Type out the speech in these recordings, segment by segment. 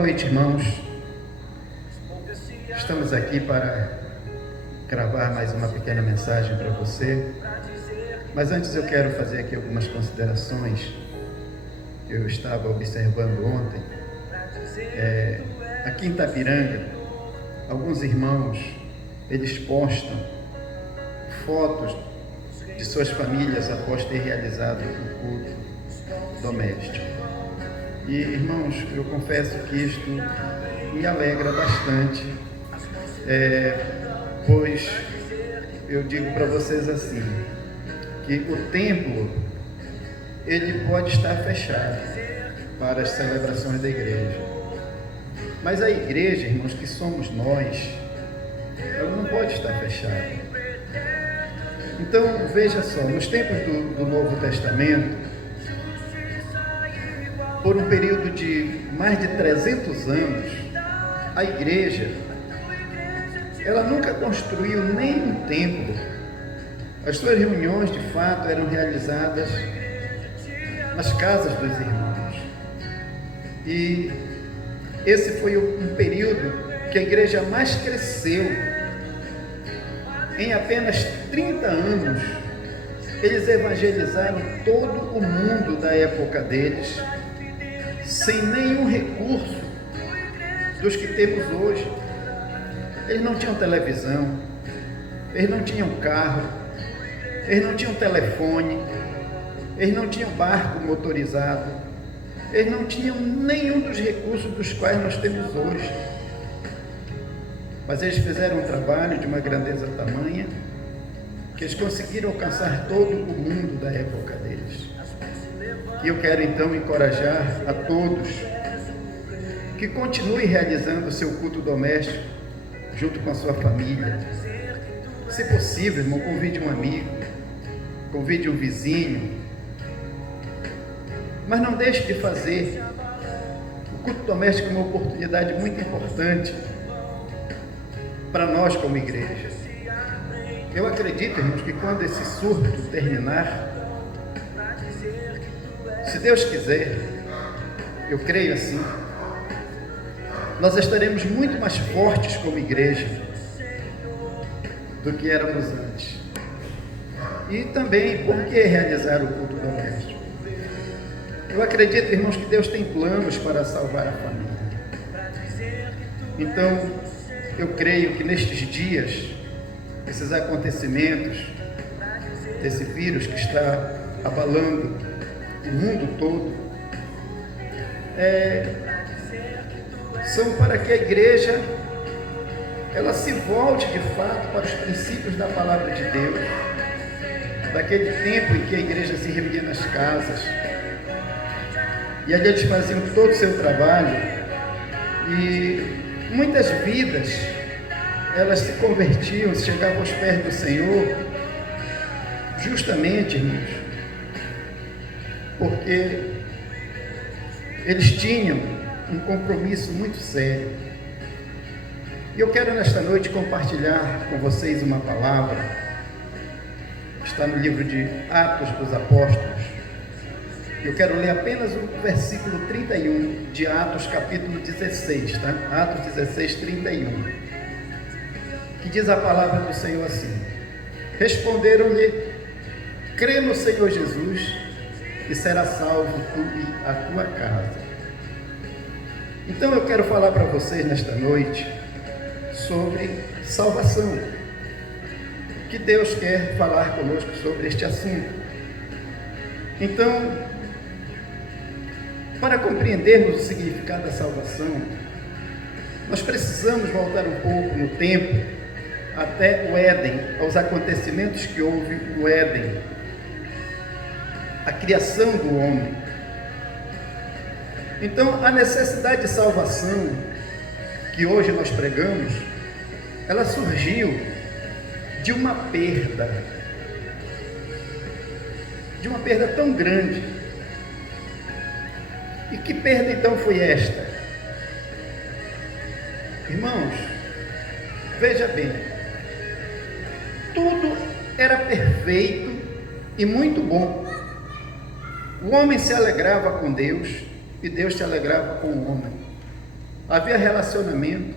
noite, irmãos. Estamos aqui para gravar mais uma pequena mensagem para você. Mas antes eu quero fazer aqui algumas considerações que eu estava observando ontem. Aqui em Itapiranga, alguns irmãos, eles postam fotos de suas famílias após ter realizado o culto doméstico. E, irmãos, eu confesso que isto me alegra bastante, pois eu digo para vocês assim, que o templo, ele pode estar fechado para as celebrações da igreja, mas a igreja, irmãos, que somos nós, ela não pode estar fechada. Então, veja só, nos tempos do Novo Testamento, por um período de mais de 300 anos, a igreja, ela nunca construiu nem um templo. As suas reuniões, de fato, eram realizadas nas casas dos irmãos. E esse foi um período que a igreja mais cresceu. Em apenas 30 anos, eles evangelizaram todo o mundo da época deles, sem nenhum recurso dos que temos hoje. Eles não tinham televisão, eles não tinham carro, eles não tinham telefone, eles não tinham barco motorizado, eles não tinham nenhum dos recursos dos quais nós temos hoje. Mas eles fizeram um trabalho de uma grandeza tamanha que eles conseguiram alcançar todo o mundo da época deles. E eu quero então encorajar a todos que continue realizando o seu culto doméstico junto com a sua família. Se possível, irmão, convide um amigo, convide um vizinho, mas não deixe de fazer. O culto doméstico é uma oportunidade muito importante para nós como igreja. Eu acredito, irmãos, que quando esse surto terminar, se Deus quiser, eu creio assim, nós estaremos muito mais fortes como igreja do que éramos antes. E também, por que realizar o culto doméstico? Eu acredito, irmãos, que Deus tem planos para salvar a família. Então, eu creio que nestes dias, esses acontecimentos, esse vírus que está abalando o mundo todo, são para que a igreja ela se volte de fato para os princípios da palavra de Deus, daquele tempo em que a igreja se reunia nas casas, e ali eles faziam todo o seu trabalho, e muitas vidas, elas se convertiam, chegavam aos pés do Senhor, justamente, irmãos, porque eles tinham um compromisso muito sério. E eu quero nesta noite compartilhar com vocês uma palavra, está no livro de Atos dos Apóstolos. Eu quero ler apenas o versículo 31 de Atos capítulo 16, tá? Atos 16, 31, que diz a palavra do Senhor assim: responderam-lhe, crê no Senhor Jesus e será salvo tu e a tua casa. Então eu quero falar para vocês nesta noite sobre salvação, que Deus quer falar conosco sobre este assunto. Então, para compreendermos o significado da salvação, nós precisamos voltar um pouco no tempo, até o Éden, aos acontecimentos que houve no Éden, a criação do homem. Então, a necessidade de salvação que hoje nós pregamos, ela surgiu de uma perda tão grande. E que perda então foi esta? Irmãos, veja bem, tudo era perfeito e muito bom. O homem se alegrava com Deus e Deus se alegrava com o homem. Havia relacionamento,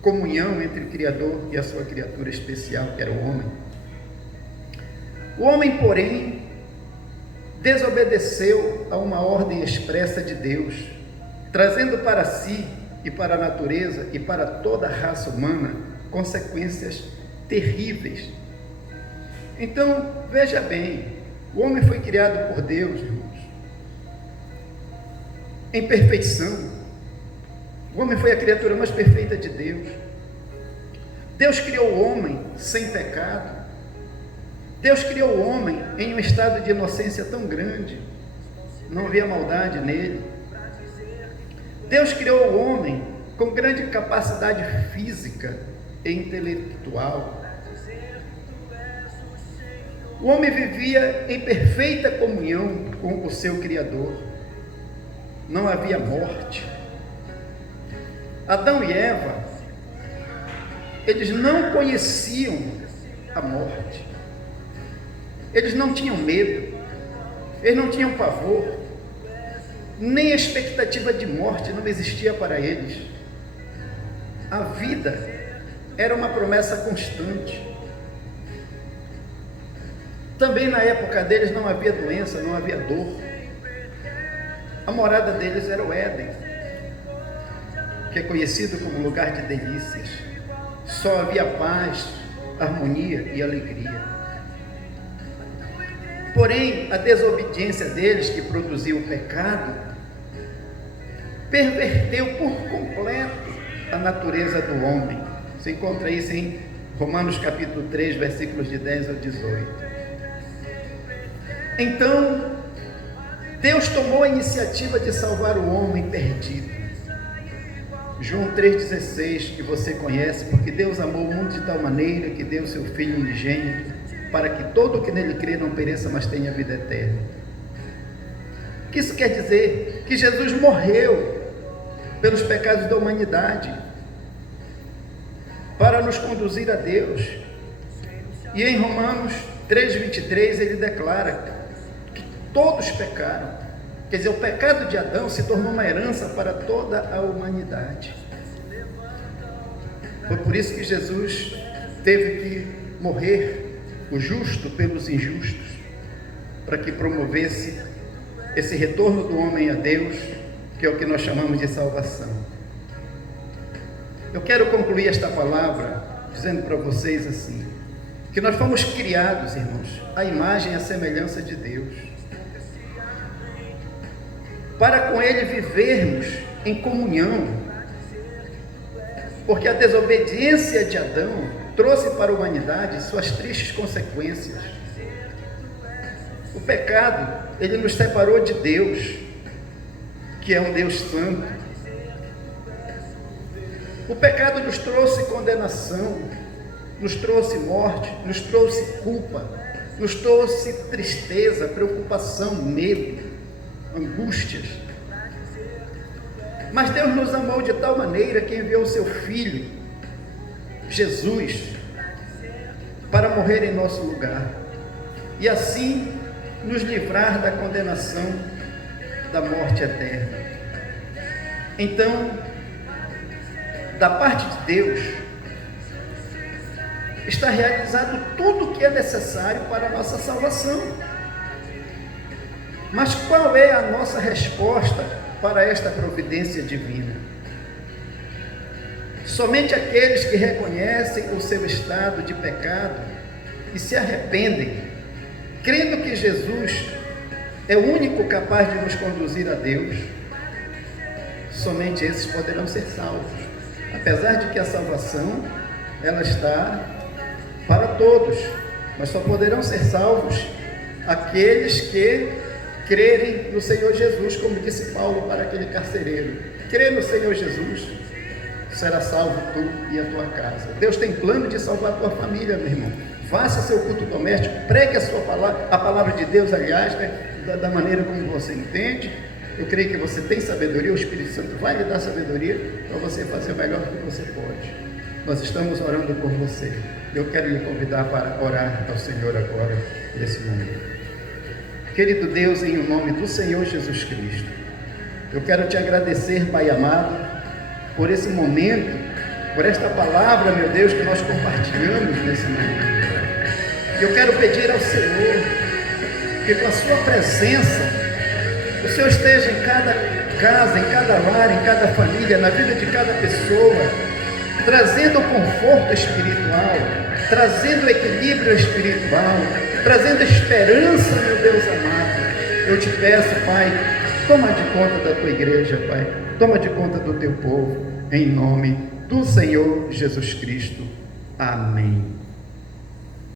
comunhão entre o Criador e a sua criatura especial, que era o homem. O homem, porém, desobedeceu a uma ordem expressa de Deus, trazendo para si e para a natureza e para toda a raça humana consequências terríveis. Então, veja bem, o homem foi criado por Deus, irmãos, em perfeição. O homem foi a criatura mais perfeita de Deus. Deus criou o homem sem pecado. Deus criou o homem em um estado de inocência tão grande, não havia maldade nele. Deus criou o homem com grande capacidade física e intelectual. O homem vivia em perfeita comunhão com o seu Criador. Não havia morte. Adão e Eva, eles não conheciam a morte. Eles não tinham medo, eles não tinham pavor, nem a expectativa de morte não existia para eles. A vida era uma promessa constante. Também na época deles não havia doença, não havia dor. A morada deles era o Éden, que é conhecido como lugar de delícias. Só havia paz, harmonia e alegria. Porém, a desobediência deles, que produziu o pecado, perverteu por completo a natureza do homem. Você encontra isso em Romanos capítulo 3, versículos de 10 ao 18. Então, Deus tomou a iniciativa de salvar o homem perdido. João 3,16, que você conhece, porque Deus amou o mundo de tal maneira que deu o seu Filho unigênito, para que todo o que nele crê não pereça, mas tenha vida eterna. O que isso quer dizer? Que Jesus morreu pelos pecados da humanidade, para nos conduzir a Deus. E em Romanos 3,23 ele declara que todos pecaram. Quer dizer, o pecado de Adão se tornou uma herança para toda a humanidade. Foi por isso que Jesus teve que morrer, o justo pelos injustos, para que promovesse esse retorno do homem a Deus, que é o que nós chamamos de salvação. Eu quero concluir esta palavra dizendo para vocês assim, que nós fomos criados, irmãos, à imagem e à semelhança de Deus, para com Ele vivermos em comunhão, porque a desobediência de Adão trouxe para a humanidade suas tristes consequências. O pecado, ele nos separou de Deus, que é um Deus santo. O pecado nos trouxe condenação, nos trouxe morte, nos trouxe culpa, nos trouxe tristeza, preocupação, medo, angústias. Mas Deus nos amou de tal maneira que enviou o seu Filho, Jesus, para morrer em nosso lugar, e assim nos livrar da condenação da morte eterna. Então, da parte de Deus, está realizado tudo o que é necessário para a nossa salvação. Mas qual é a nossa resposta para esta providência divina? Somente aqueles que reconhecem o seu estado de pecado e se arrependem, crendo que Jesus é o único capaz de nos conduzir a Deus, somente esses poderão ser salvos. Apesar de que a salvação, ela está para todos, mas só poderão ser salvos aqueles que crerem no Senhor Jesus, como disse Paulo para aquele carcereiro: crê no Senhor Jesus, será salvo tu e a tua casa. Deus tem plano de salvar a tua família, meu irmão. Faça seu culto doméstico, pregue a palavra de Deus, aliás, da maneira como você entende. Eu creio que você tem sabedoria, o Espírito Santo vai lhe dar sabedoria para você fazer o melhor que você pode. Nós estamos orando por você. Eu quero lhe convidar para orar ao Senhor agora, nesse momento. Querido Deus, em nome do Senhor Jesus Cristo, eu quero te agradecer, Pai amado, por esse momento, por esta palavra, meu Deus, que nós compartilhamos nesse momento. Eu quero pedir ao Senhor que com a sua presença, o Senhor esteja em cada casa, em cada lar, em cada família, na vida de cada pessoa, trazendo conforto espiritual, trazendo equilíbrio espiritual, trazendo esperança, meu Deus amado. Eu te peço, Pai, toma de conta da tua igreja, Pai, toma de conta do teu povo, em nome do Senhor Jesus Cristo. Amém.